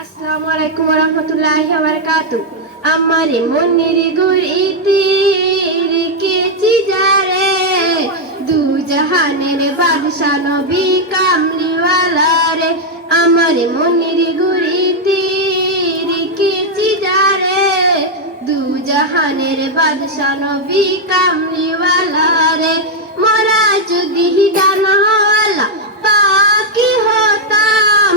আসসালামুআলাইকুম ওয়া বারাকাতুহু। আমার মনের গড়িতে রেখেছি যারে, দু জাহানের বাদশা নবী কামলিওয়ালা রে। আমার মনের গড়িতে রেখেছি যারে, দু জাহানের বাদশা নবী কামলিওয়ালা রে। মোরা যদি ডানাওয়ালা পাখি হতাম,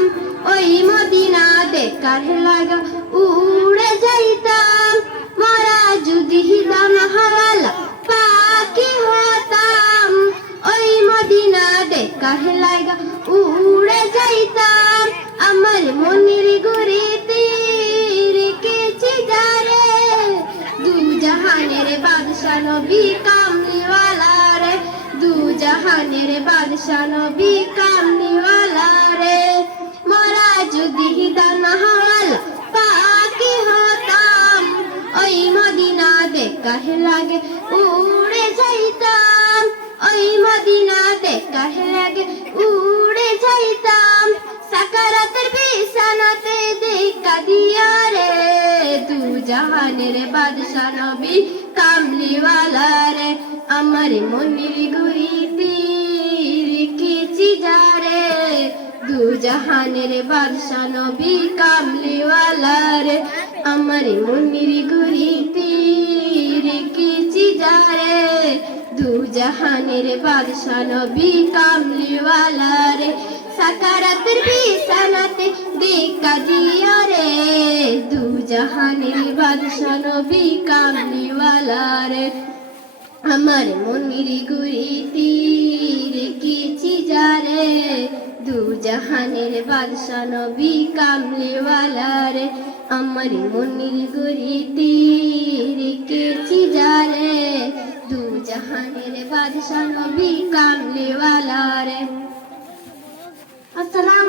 ওই মদিনা দেখার লাগা উড়ে যাইতাম। মোরা যদি ডানাওয়ালা পাখি হতাম, ওই মদিনা দেখার লাগা উড়ে যাইতাম। আমার মনের গড়িতে রেখেছি যারে, দু জাহানের বাদশা নবী কামলিওয়ালা রে। দু জাহানের বাদশা নবী কামলিওয়ালা রে। মোরা যদি ডানাওয়ালা পাখি হতাম, ওই মদিনা দেখার লাগে উড়ে যাইতাম। ওই মদিনা দেখার লাগে উড়ে যাইতাম। সাকারাতের বিছানাতে দেখা দিয়া রে, দু জাহানের বাদশা নবী কামলিওয়ালা রে। আমার মনের গড়িতে রেখেছি যারে, দু জাহানের বাদশা নবী কামলিওয়ালা রে। আমার মনের গড়িতে রেখেছি যারে, দু জাহানের বাদশা নবী কামলিওয়ালা রে। সাকারাতের বিছানাতে দেখা দিয়া রে, দু জাহানের বাদশা নবী কামলিওয়ালা রে। আমার মনের গড়িতে রেখেছি যারে, দু জাহানের বাদশা নবী কামলিওয়ালা রে। আমার মনের গড়িতে রেখেছি যারে, দু জাহানের বাদশা নবী কামলিওয়ালা রে। আসসালাম।